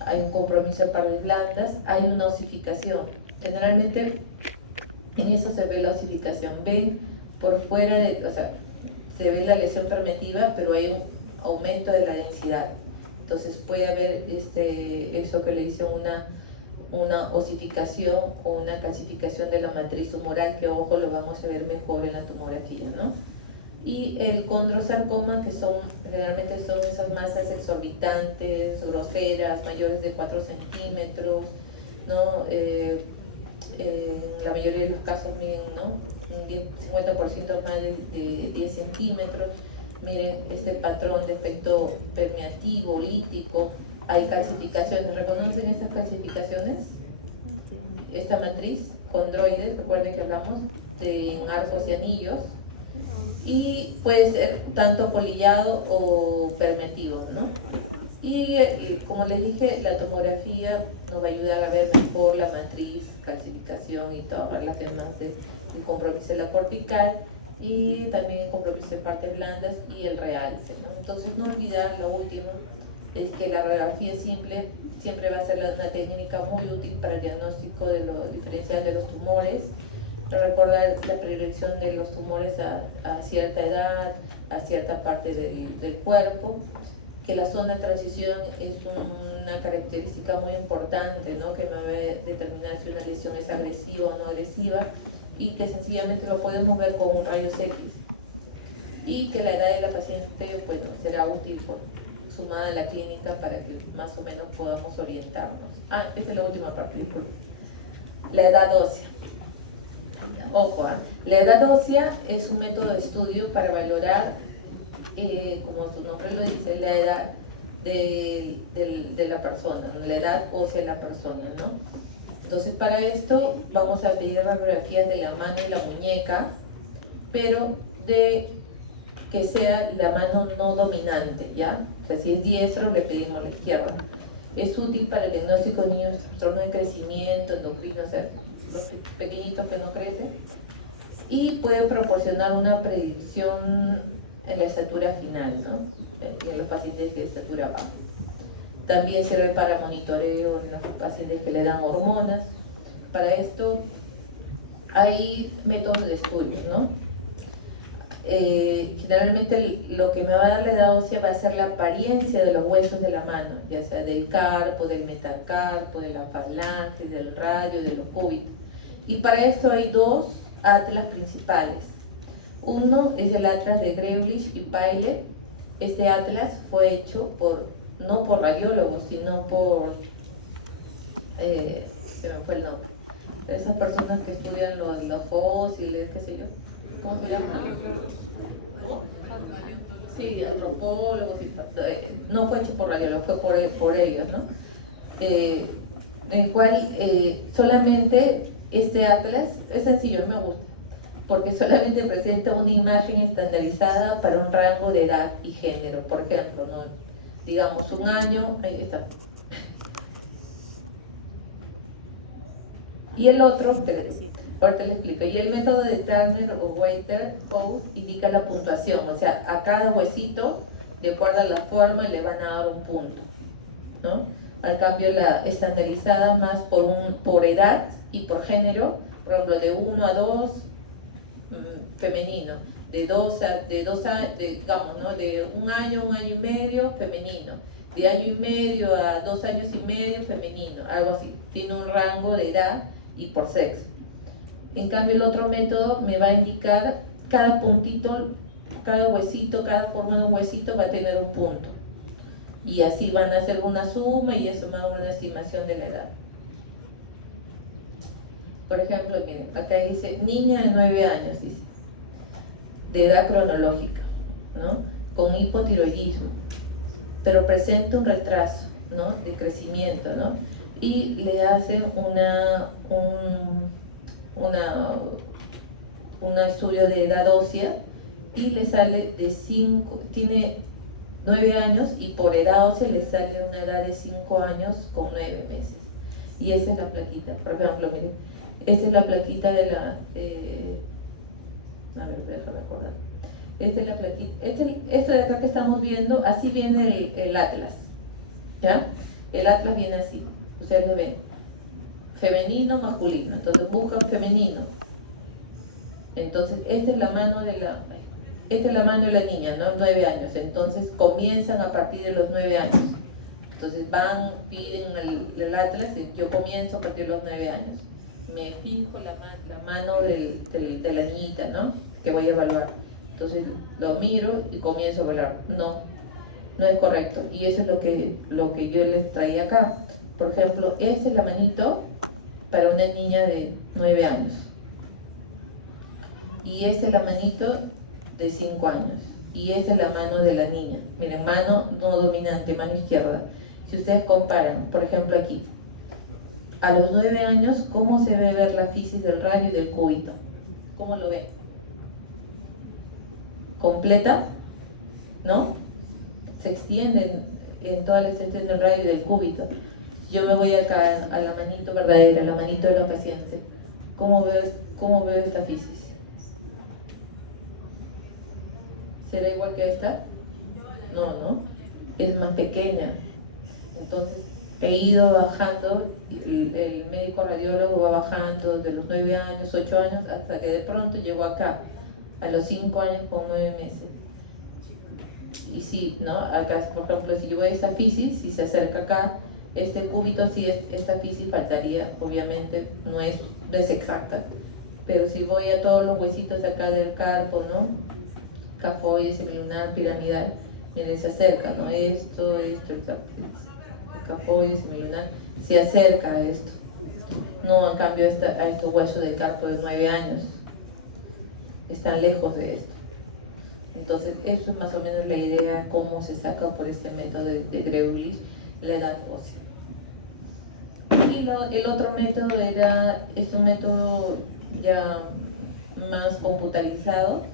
Hay un compromiso de paredes blandas, hay una osificación. Generalmente en eso se ve la osificación. Ven por fuera, o sea, se ve la lesión permeativa, pero hay un aumento de la densidad. Entonces puede haber eso que le dicen una osificación o una calcificación de la matriz tumoral, que ojo, lo vamos a ver mejor en la tomografía, ¿no? Y el condrosarcoma, que generalmente son esas masas exorbitantes, groseras, mayores de 4 centímetros, ¿no? En la mayoría de los casos, miren, ¿no? Un 50% más de 10 centímetros. Miren este patrón de efecto permeativo, lítico. Hay calcificaciones. ¿Reconocen estas calcificaciones? Esta matriz, condroides, recuerden que hablamos en arcos y anillos. Y puede ser tanto polillado o permeativo, ¿no? Y como les dije, la tomografía nos va a ayudar a ver mejor la matriz, calcificación y todas las demás de compromiso de la cortical y también compromiso de partes blandas y el realce, ¿no? Entonces no olvidar lo último, es que la radiografía simple siempre va a ser una técnica muy útil para el diagnóstico de lo diferencial de los tumores. Recordar la predilección de los tumores a cierta edad, a cierta parte del cuerpo, que la zona de transición es una característica muy importante, ¿no? Que me va a determinar si una lesión es agresiva o no agresiva, y que sencillamente lo podemos ver con un rayos X, y que la edad de la paciente, bueno, será útil sumada a la clínica para que más o menos podamos orientarnos. Esta es la última parte, disculpe. La edad ósea. Ojo, la edad ósea es un método de estudio para valorar, como su nombre lo dice, la edad de la persona, ¿no? La edad ósea de la persona, ¿no? Entonces, para esto vamos a pedir radiografías de la mano y la muñeca, pero de que sea la mano no dominante, ¿ya? O sea, si es diestro, le pedimos la izquierda. Es útil para el diagnóstico de niños con trastorno de crecimiento, endocrino, o sea, los pequeñitos que no crecen, y puede proporcionar una predicción en la estatura final, ¿no? En los pacientes de estatura baja. También sirve para monitoreo en los pacientes que le dan hormonas. Para esto hay métodos de estudio, ¿no? Generalmente lo que me va a dar la edad ósea va a ser la apariencia de los huesos de la mano, ya sea del carpo, del metacarpo, de la falange, del radio, de los cúbitos. Y para esto hay dos atlas principales. Uno es el atlas de Greblish y Pyle. Este atlas fue hecho no por radiólogos, sino por, se me fue el nombre, esas personas que estudian los fósiles, qué sé yo, ¿cómo se llama? Sí, antropólogos, no fue hecho por radiólogos, fue por ellos, ¿no? En el cual solamente este atlas es sencillo, me gusta, porque solamente presenta una imagen estandarizada para un rango de edad y género. Por ejemplo, ¿no? Digamos un año, ahí está. Y el otro, ahorita le explico, y el método de Turner o Waiter-House indica la puntuación, o sea, a cada huesito, de acuerdo a la forma, le van a dar un punto, ¿no? Al cambio, la estandarizada más por edad y por género, por ejemplo, de 1 a 2, femenino, digamos, ¿no? De un año y medio, femenino, de año y medio a 2 años y medio, femenino, algo así, tiene un rango de edad y por sexo. En cambio, el otro método me va a indicar cada puntito, cada huesito, cada forma de un huesito va a tener un punto. Y así van a hacer una suma y eso me da una estimación de la edad. Por ejemplo, miren, acá dice niña de 9 años, dice, de edad cronológica, ¿no? Con hipotiroidismo, pero presenta un retraso. ¿no? De crecimiento, ¿no? Y le hace un estudio de edad ósea y le sale de 5, tiene 9 años y por edad ósea le sale una edad de 5 años con 9 meses. Y esa es la plaquita, por ejemplo, miren, esa es la plaquita de la... a ver, déjame acordar. Esta es la plaquita, esto de acá que estamos viendo, así viene el atlas, ¿ya? El atlas viene así, ustedes lo ven, femenino, masculino, entonces buscan femenino. Entonces, esta es la mano de la niña, ¿no? 9 años. Entonces, comienzan a partir de los 9 años. Entonces, piden el atlas, y yo comienzo a partir de los 9 años. Me fijo la mano de la niñita, ¿no? Que voy a evaluar. Entonces, lo miro y comienzo a evaluar. No es correcto. Y eso es lo que yo les traía acá. Por ejemplo, esta es la manito para una niña de 9 años. Y esta es la manito de 5 años. Y esta es la mano de la niña. Miren, mano no dominante, mano izquierda. Si ustedes comparan, por ejemplo aquí, a los 9 años, ¿cómo se ve ver la fisis del radio y del cúbito? ¿Cómo lo ven? ¿Completa? ¿No? Se extiende en toda la extensión del radio y del cúbito. Yo me voy acá a la manito verdadera, a la manito de la paciente. ¿Cómo veo esta fisis? ¿Será igual que esta? No, es más pequeña. Entonces he ido bajando, el médico radiólogo va bajando de los 9 años, 8 años, hasta que de pronto llegó acá, a los 5 años con 9 meses. Y sí, ¿no? Acá, por ejemplo, si yo voy a esta fisis, si se acerca acá, este cúbito, sí, esta fisis faltaría, obviamente, no es exacta. Pero si voy a todos los huesitos acá del carpo, ¿no? Cafoide, semilunar, piramidal, miren, se acerca, ¿no? Esto, el cafoide, semilunar, se acerca a esto. No, en cambio, a estos huesos del carpo de 9 años, están lejos de esto. Entonces, eso es más o menos la idea, cómo se saca por este método de Greulich la edad ósea. Y el otro método es un método ya más computarizado,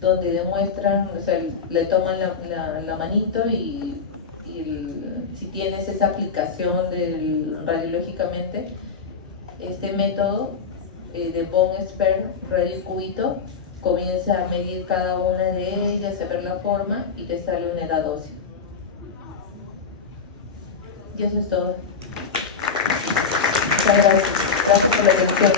donde demuestran, o sea, le toman la manito y si tienes esa aplicación radiológicamente, este método de von Sperm radiocúbito comienza a medir cada una de ellas, a ver la forma y te sale una edad ósea. Y eso es todo. Muchas gracias. Gracias por la atención.